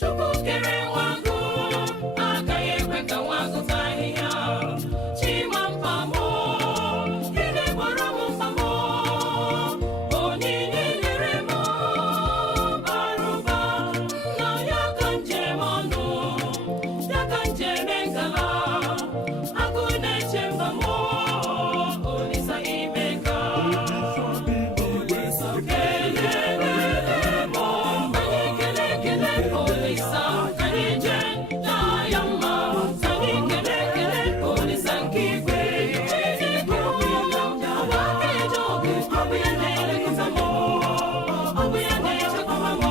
Chukwu kere nwago agaghị ekwe ka nwago taa ahịhịa. Chima mpamo gịnị gbara m mpamo, onyinye nyere m bara ụba. Nna ya ka njem ọnụ, ya ka njem ngala, agụ na-eche mba m Olisa ime ka Olisa kelele m anyị kele Olisa anyị je na ya mma anyị kele Olisa nke igwe Chineke ọwa aka eje oge ọ bụ ya na-elekọta m ọ bụ ya na-echekwa m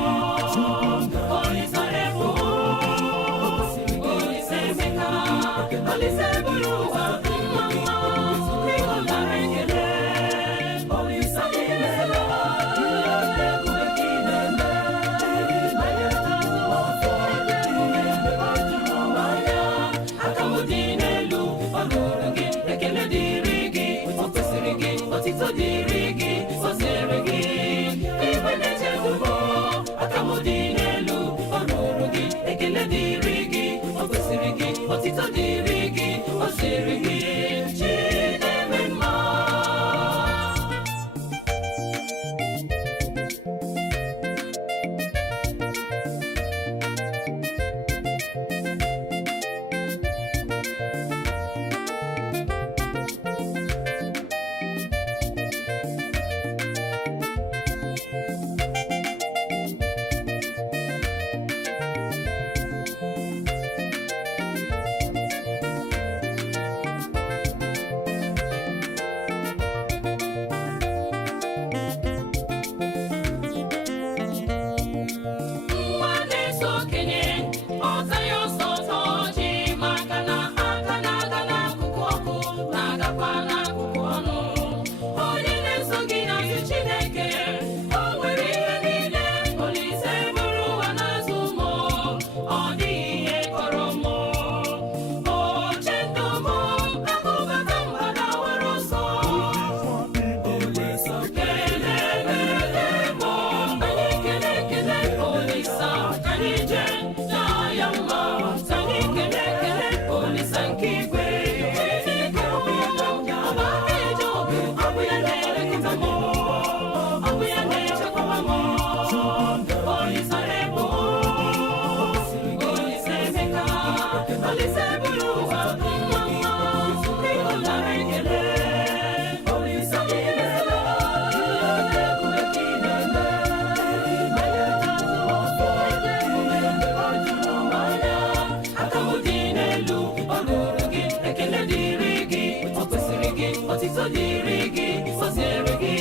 Olisa ebu Olisa emeka Olisa eburu ụwa mma mma ịhụnara ekele Olisa imela ebube gị na-eme aka m dị n'elu ọlụrụ gị ekele dịrị gị o kwesịrị gị otito dịrị gị o zere gị igwe na-echefu m aka m dị n'elu ọlụrụ gị ekele dịrị gị o kwesịrị gị otito dịrị gị o zere gị chi na-eme mma. Otito dịrị gị o zere gị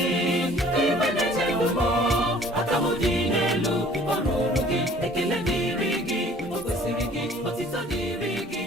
igwe na-echefu m aka m dị n'elu ọ rụrụ gị ekele dịrị gị o kwesịrị gị otito dịrị gị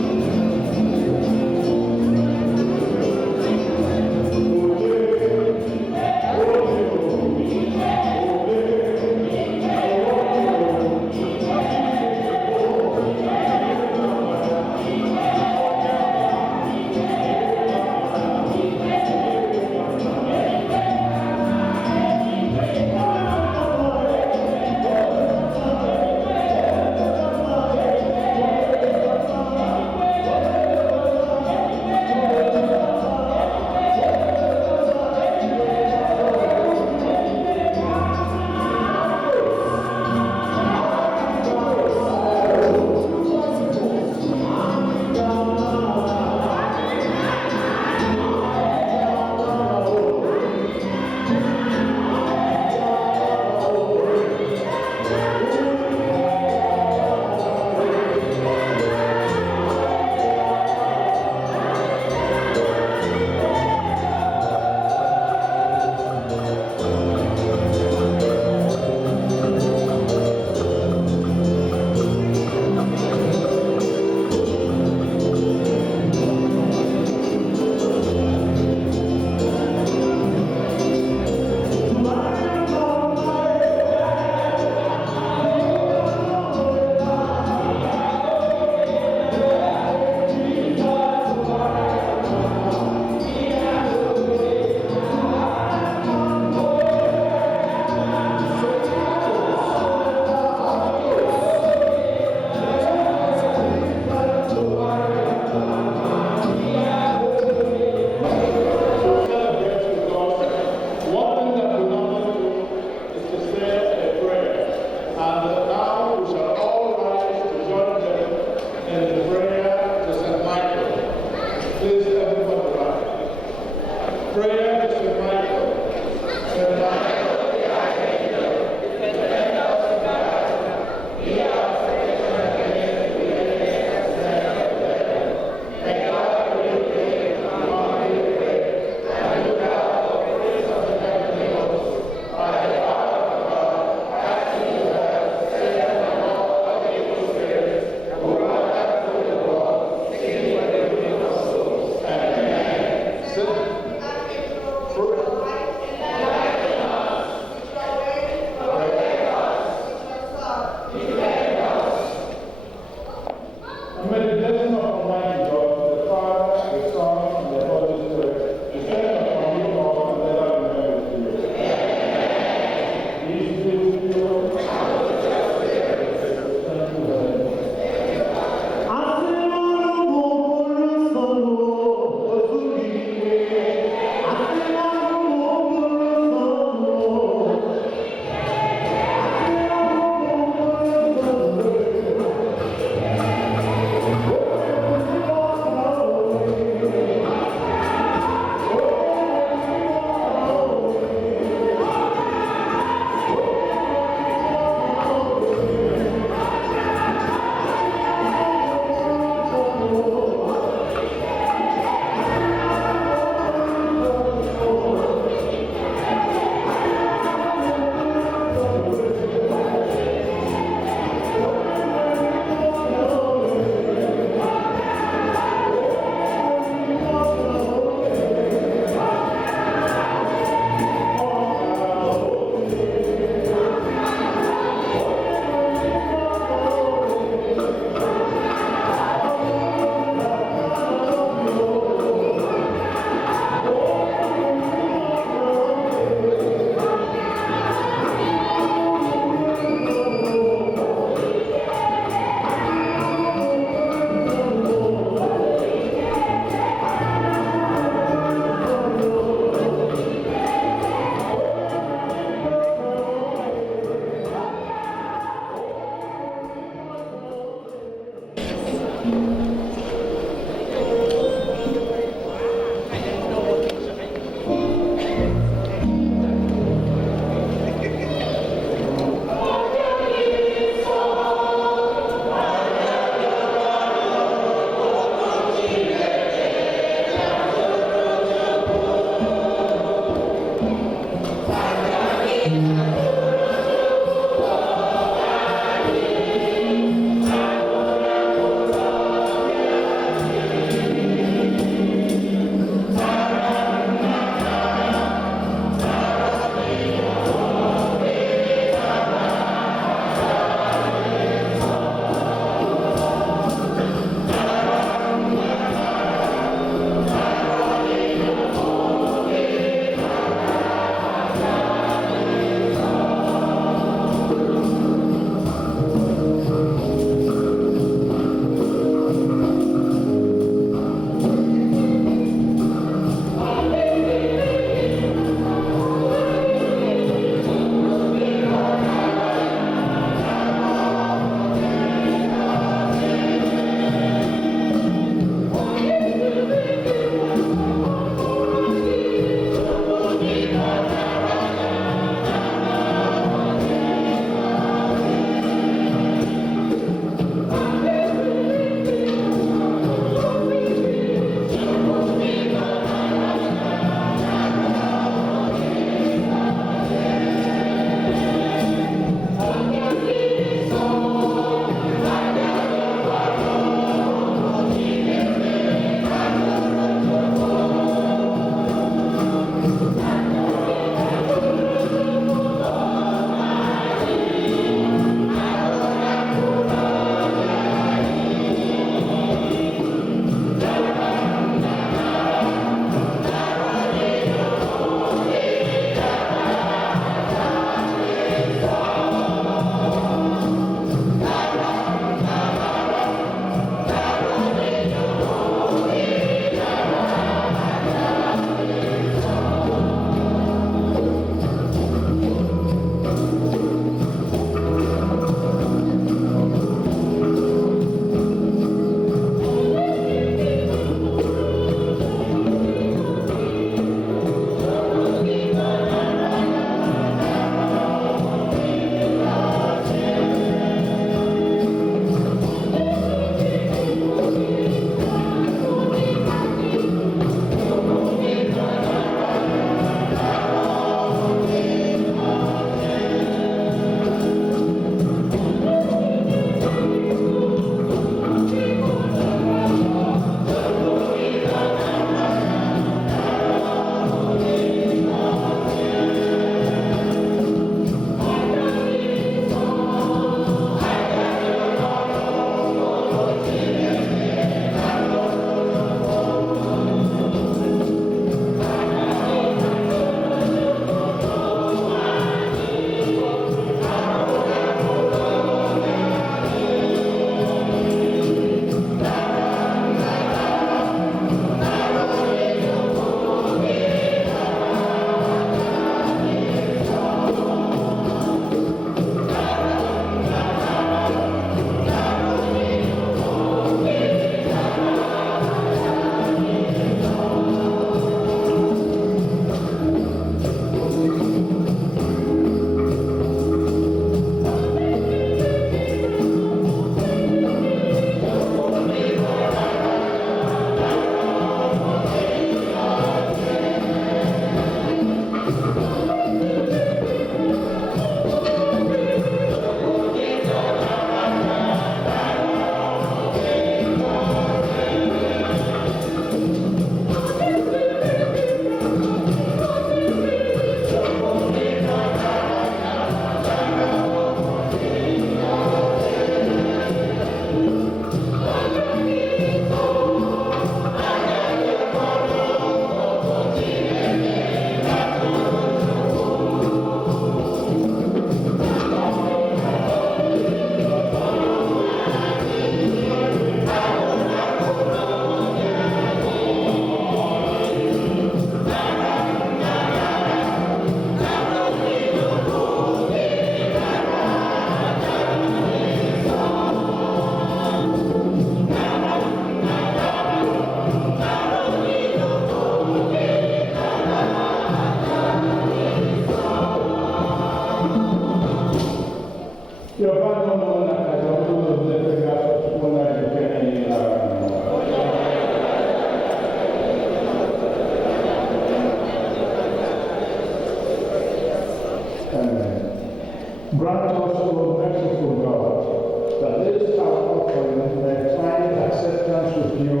Grant us, O merciful God, that this our offering may find acceptance with you,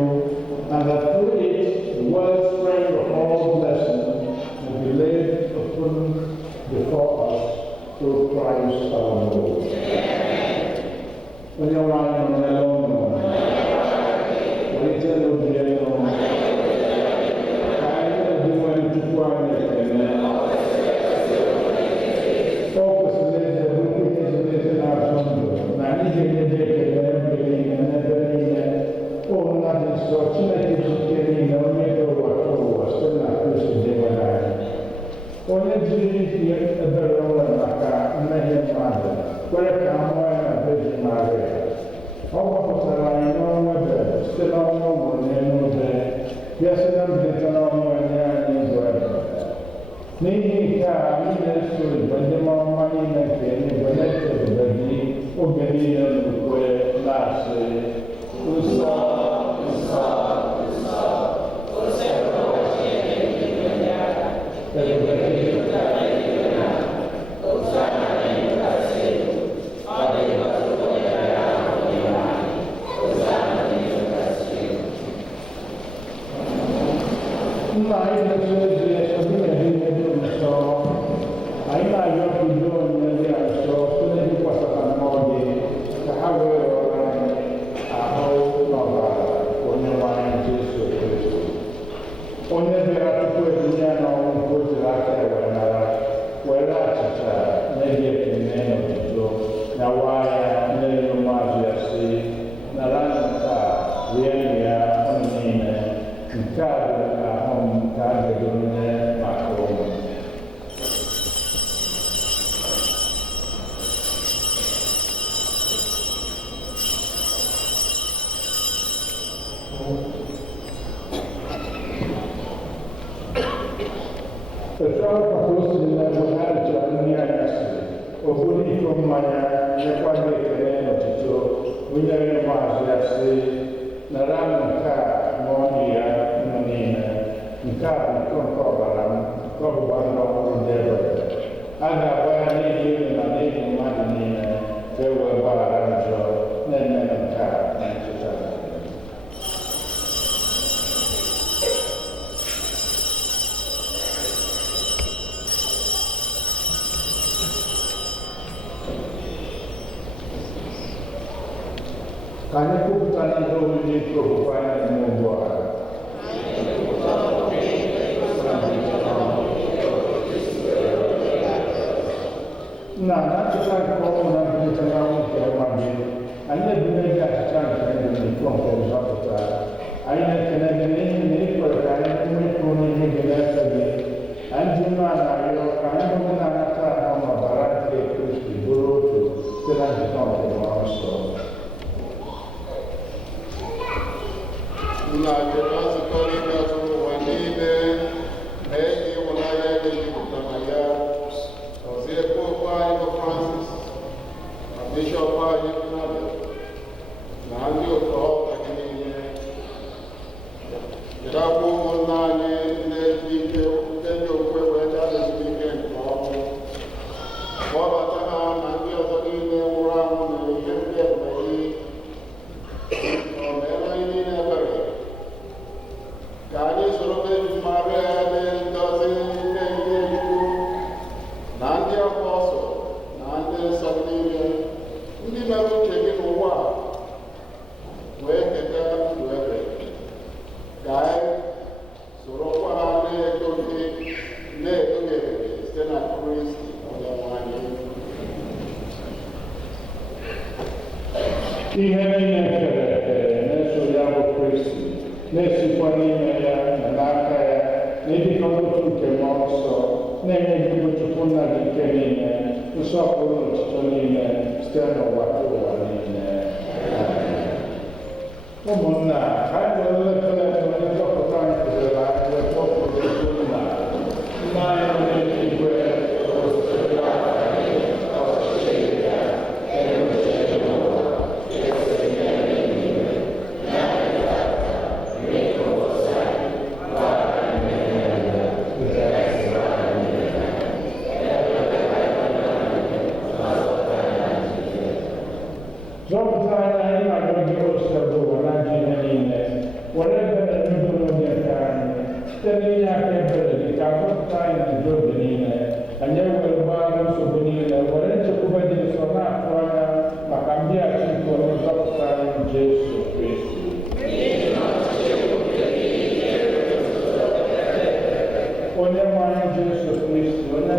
and that through it the wellspring of all blessing may be laid open before us through Christ our Lord. When you're lying on your own, when you tell you the alone, I will do when you find it.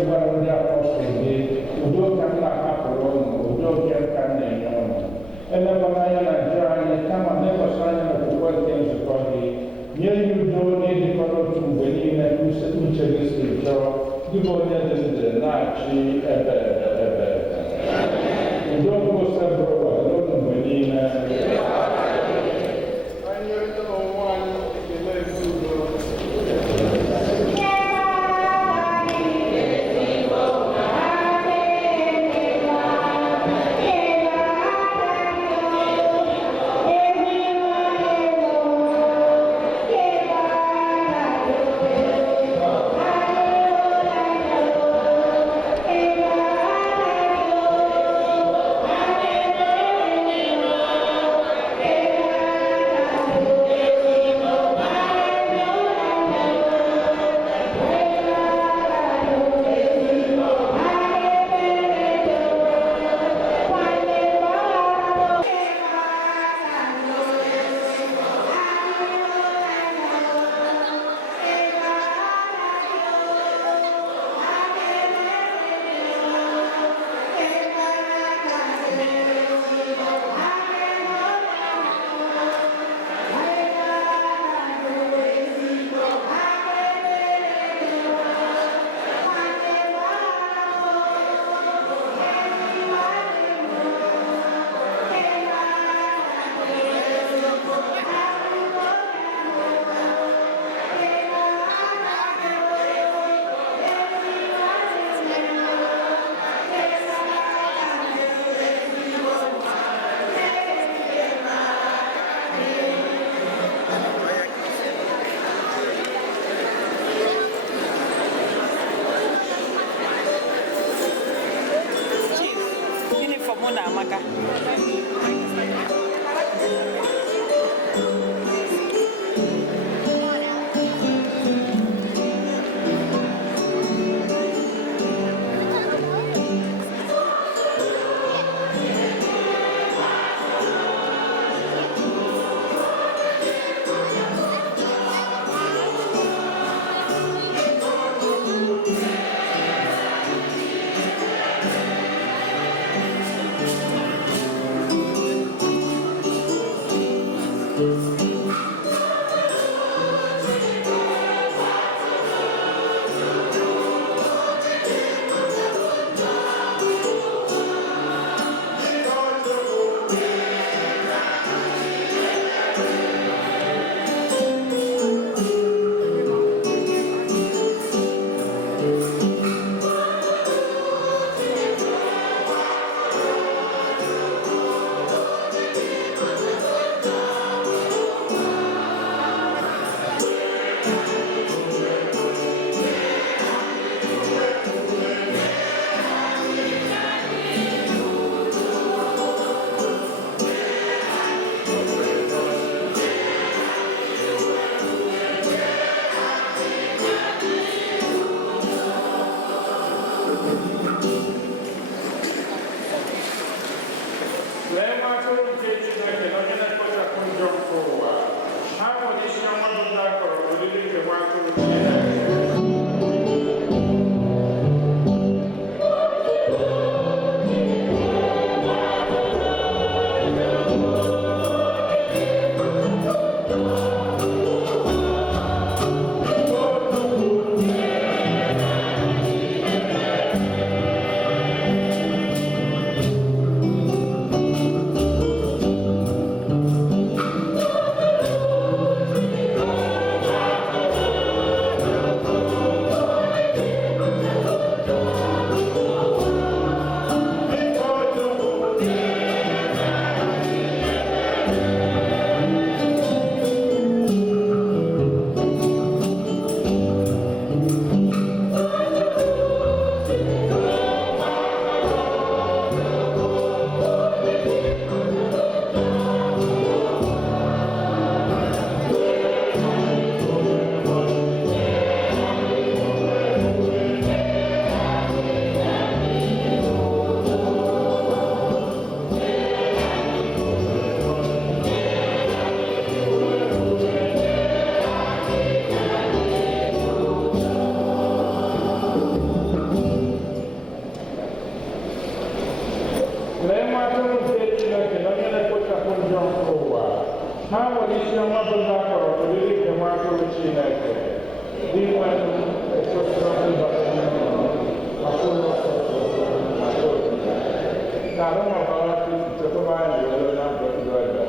gwara ndị apọstọl gị udo ka m na-ahapụrụ ụnụ udo nke ka m na-enye ụnụ elekwana anya na njọ anyị kama lekwasị anya na okwukwe nke nzukọ gị nye ya udo na ịdịkọta otu mgbe niile uche gị si chọọ gị bụ onye dị ndụ na-achị ebe ebe udo mgbụsị bụrụ ụwa n'otu mgbe niile ha nwere isi ọma bụ ndị akọrọ oriri nke nwa atụrụ Chineke dị nwere ekosiri ịbata n'ụlọ asụrụ ka arụ nwabara Kristi chekwa anyị olo na ndụ ebe.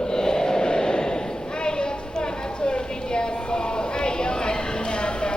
Ayo, tupu a na-atụrụ vidiyo akọ, ayo maka inye aka.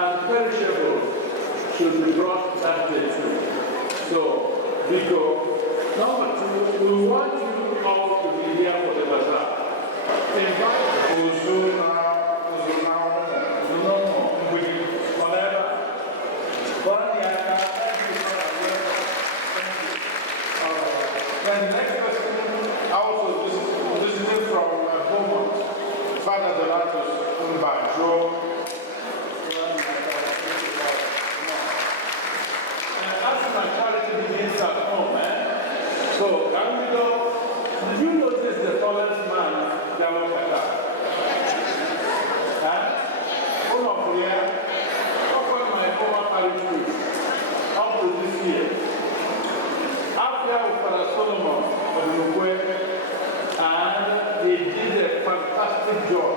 and perishables should be brought that day too. So, Vico, number two, we want you all to be here for the bazaar. Invite Uzuna, whatever. Then next person, also this is from Beaumont, Father Donatus, owned by Joe. And as my charity begins at home, so can we go? Did you notice the tallest man, Jalo Kata? One of here, open my former parish priest, up to this year. After Father Solomon of Lukwe, and they did a fantastic job.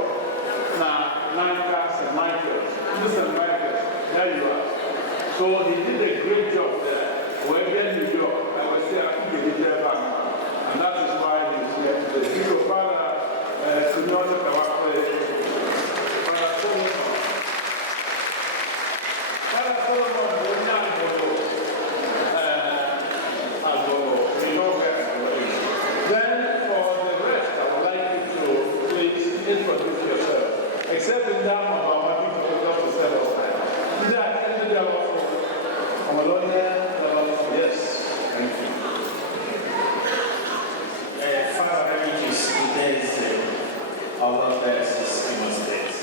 Now, Nanka St. Michael's, St. Michael's, there you are. So he did a great job there. We're here in New York, I was there, I think he did there back. And that is why he's here today. So Father, Sunyoto Kawakwe, Father Solomon. Father Solomon, then for the rest, I would like you to please introduce yourself. Except in that one, I want you to just to set aside. Is that anybody also? Yes. Thank you. Father Regis, today is our best Imo State.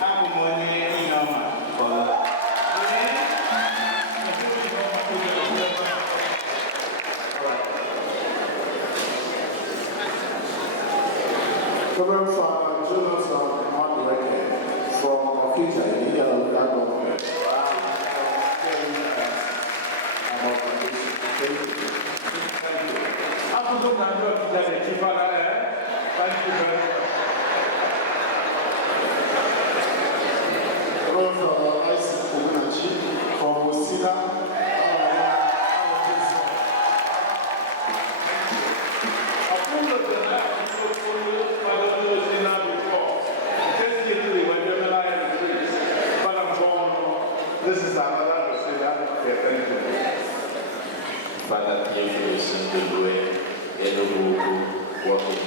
Happy morning, Inoma. Reverend Father Jonathan Madweke from Okita, India, local government. Thank you very much. Reverend Father Isaac Ogunachi from Osina. This is another procedure. Okay, thank you. Father Pierre Sindulwe, Enugu, working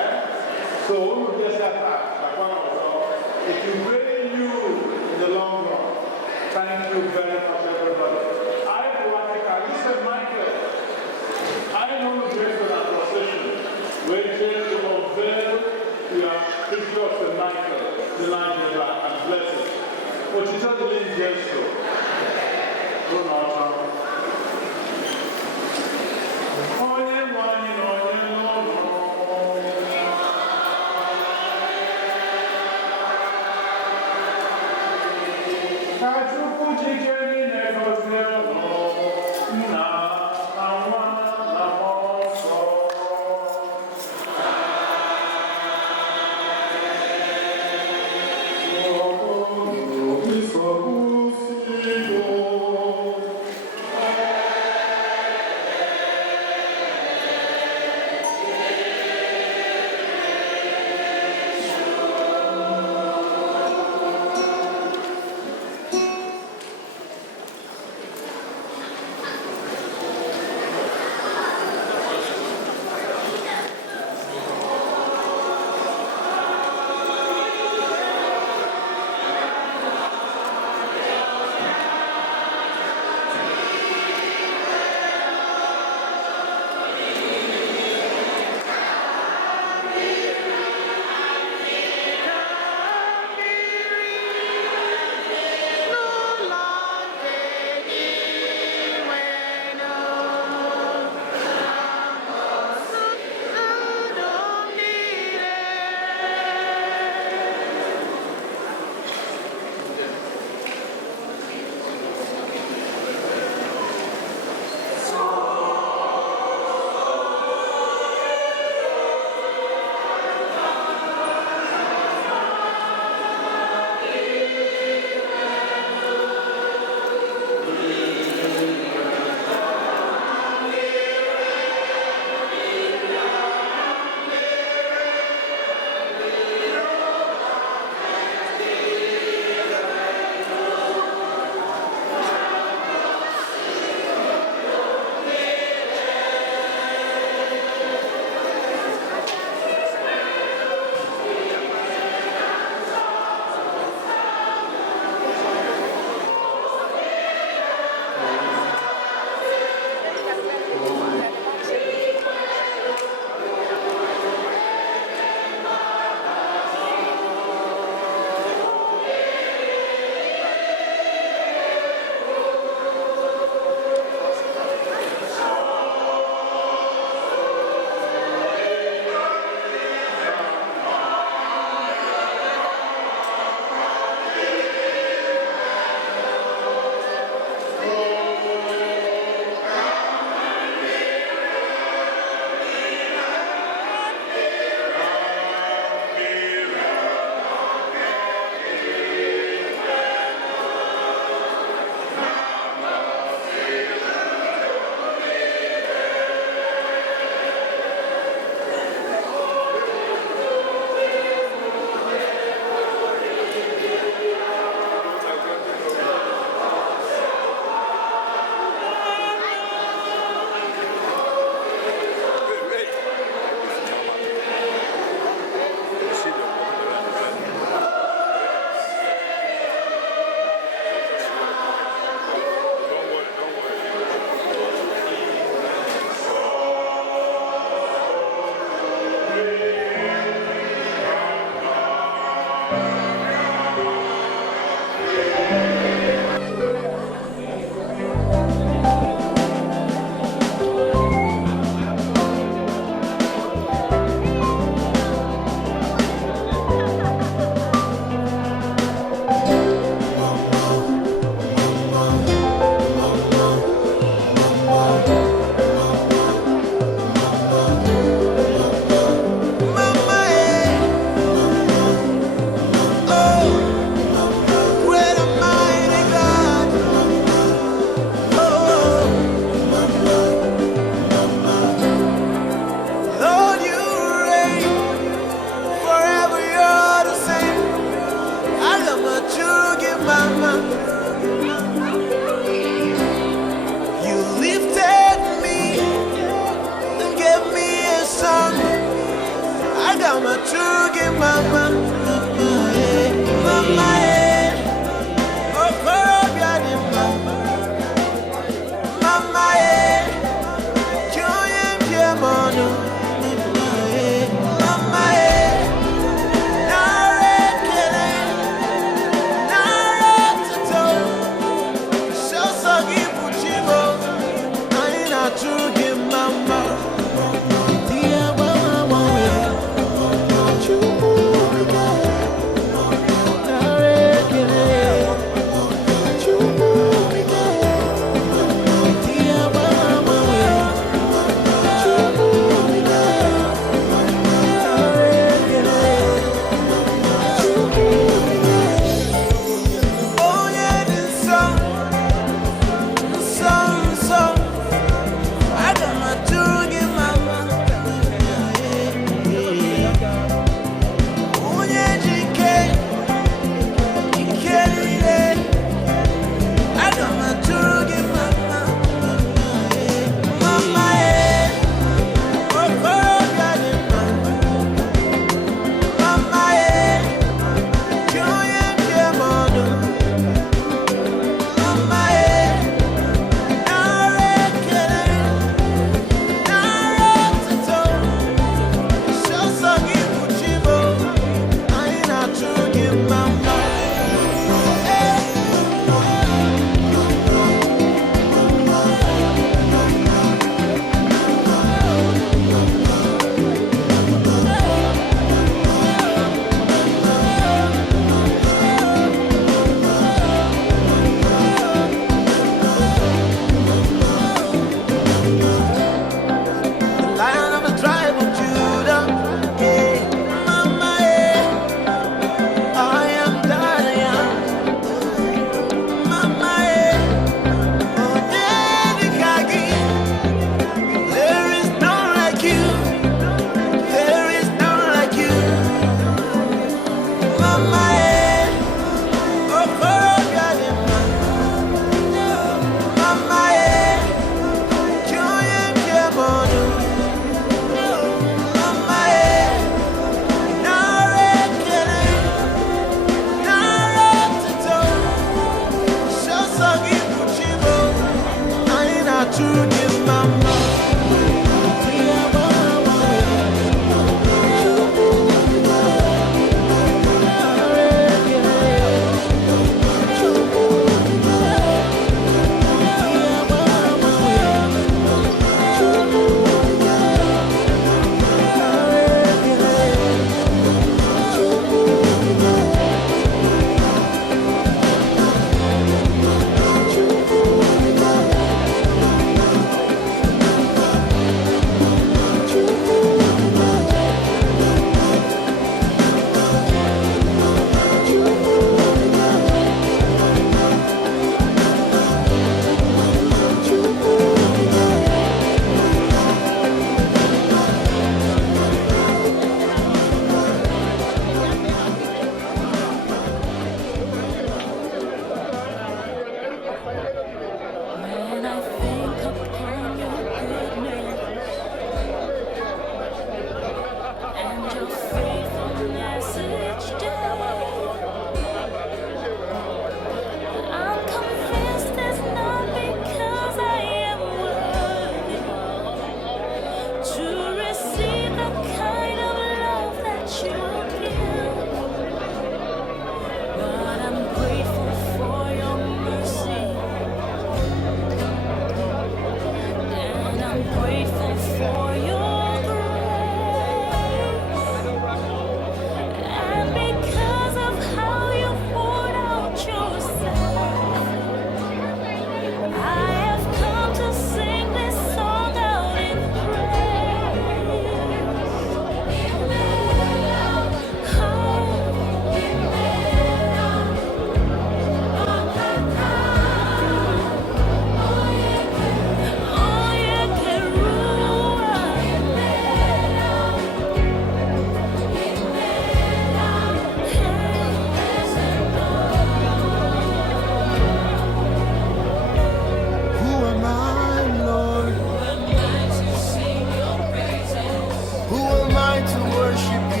Who am I to worship you?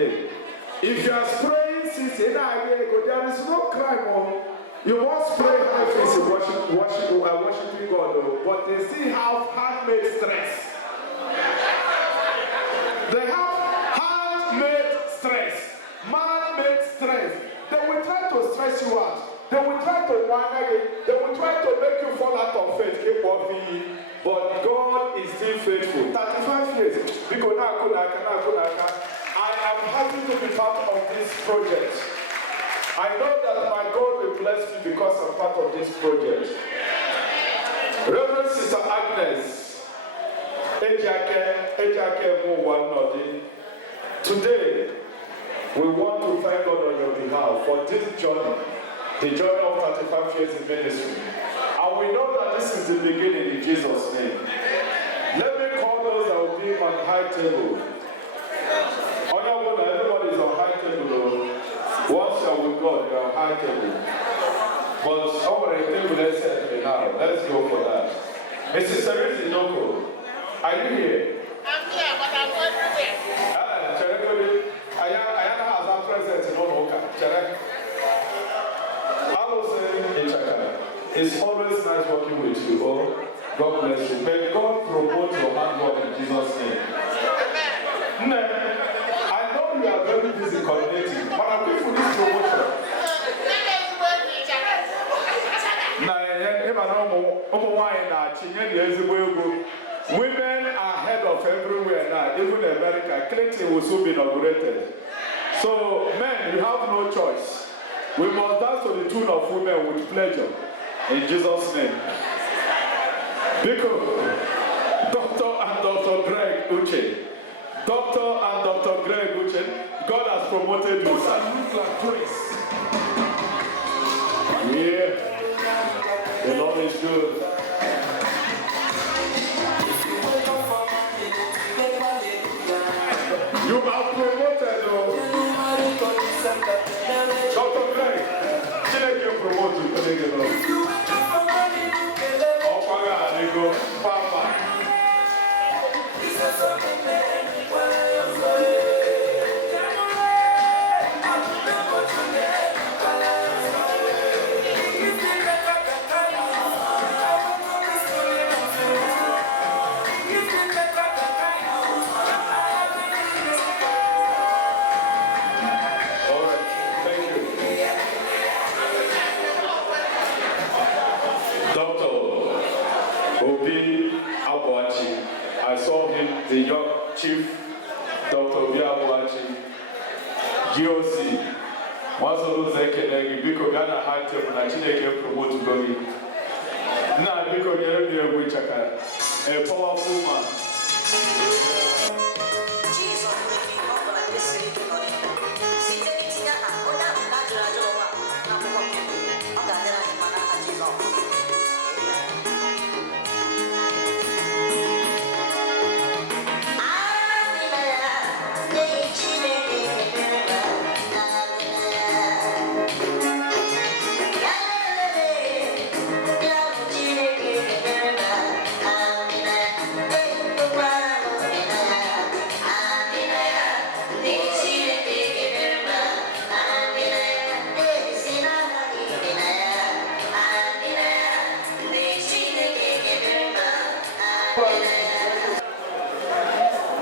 yesterday. If you are spraying since there is no crime on. You won't spray high face in worshiping God, though, but they still have handmade stress. They have handmade stress, man-made stress. They will try to stress you out. They will try to wonder you. They will try to make you fall out of faith. But God is still faithful. 35 years. Because I am happy to be part of this project. I know that my God will bless me because I'm part of this project. Reverend Sister Agnes, today we want to thank God on your behalf for this journey, the journey of 35 years in ministry. And we know that this is the beginning in Jesus' name. Let me call those that will be on high table. Everybody is on high table. Once you're with God, you're on high table. But over a table, let's say now. Let's go for that. Mrs. Serisi Noko, are you here? I'm here, but I'm everywhere. I am a present in Onoka. I will say, it's always nice working with you. Oh, God bless you. May God promote your handwork in Jesus' name. Amen. I know you are very busy coordinating, but I'm going for this promotion. Women are ahead of everywhere now, even America. Clinton will soon be inaugurated. So, men, you have no choice. We must dance to the tune of women with pleasure. In Jesus' name. Because Dr. and Dr. Greg Uche. Dr. and Dr. Greg Uche, God has promoted you, sir. Yeah. The Lord is good. You are promoted, though. Dr. Greg, can you promote you? Papa. I saw him, the young chief, Dr. Obi Abuachi, GOC. Once of those Ekenegi, because Ghana high table, and Chineke promote Gogi. Now, because you're a powerful man.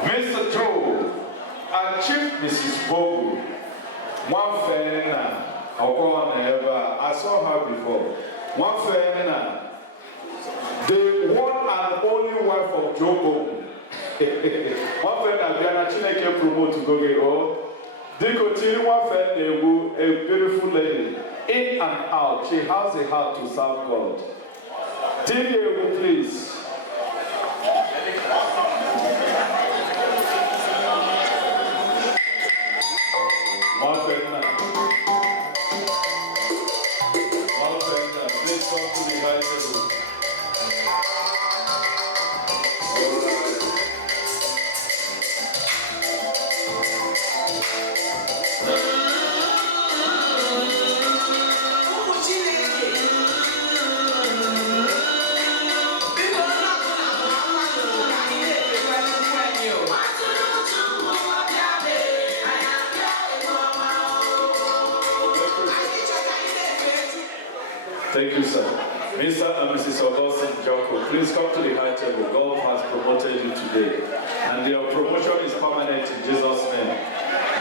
Mr. Joe and Chief Mrs. Bogu, one fan, I saw her before. One fan, the one and only wife of Joe Bogu. One fan, Diana Chineke promote to go. They continue one fan, a beautiful lady, in and out. She has a heart to serve God. Did please? Please come to the high table. Thank you, sir. Mr. and Mrs. Augustine Joko, please come to the high table. God has promoted you today, and your promotion is permanent in Jesus' name.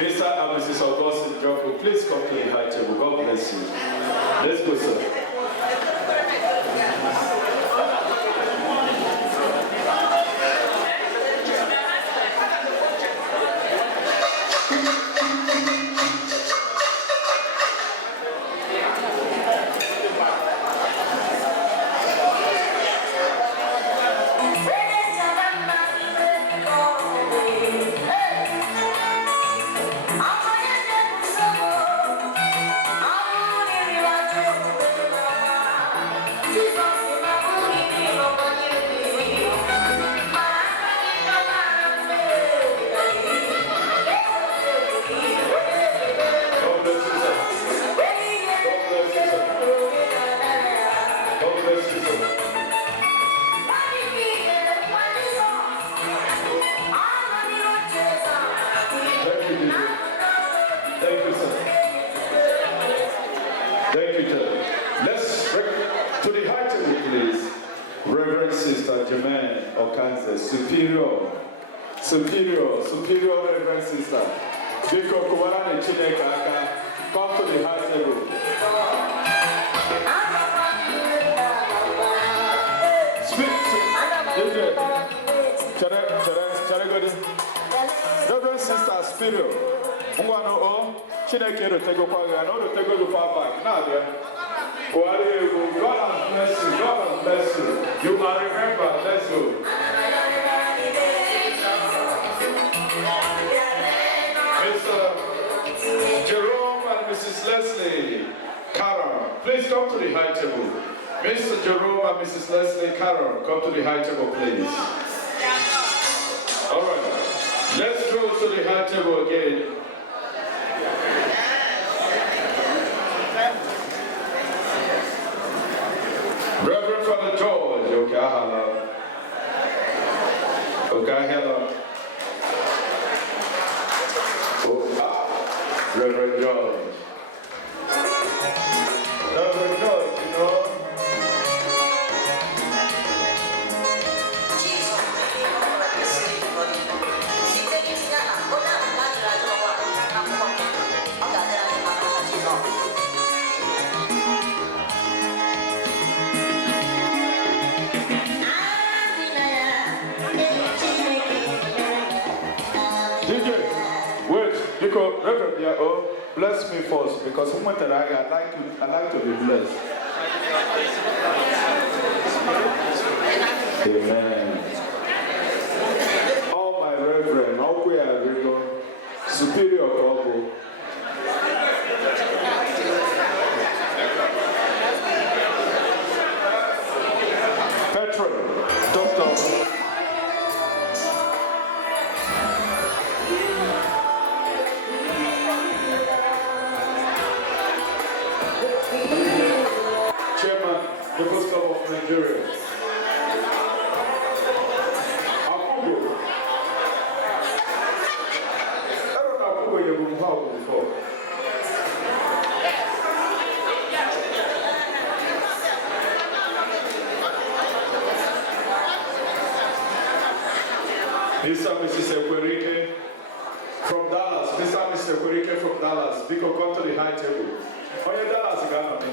Mr. and Mrs. Augustine Joko, please come to the high table. God bless you. Let's go, sir. Superior Reverend Sister. Biko Kuwara ne Chineke aka. Come to the high table. Speak. Reverend Sister Superior. Ngwano o Chineke ro tego kwaga no ro tego lu fa back. Na there. God has blessed you. God has blessed you. You are remembered. Let's go. Mr. Jerome and Mrs. Leslie Carroll, please come to the high table. Mr. Jerome and Mrs. Leslie Carroll, come to the high table, please. All right, let's go to the high table again. Reverend Father George, okay, hello. Okay, hello. Reverend George. Reverend George, you know. DJ, wait, because Reverend, yeah, oh. Bless me first, because I like to be blessed. Amen. All my reverend, all we are superior couple. Patron, doctor. Chairman, the People's Club of Nigeria. Akubo. I don't know Akubo you've been involved before. Mr. and Mrs. Ekwerike from Dallas. Mr. and Mrs. Ekwerike from Dallas. Biko, come to the high table. Oh, yeah, Dallas, Ghana.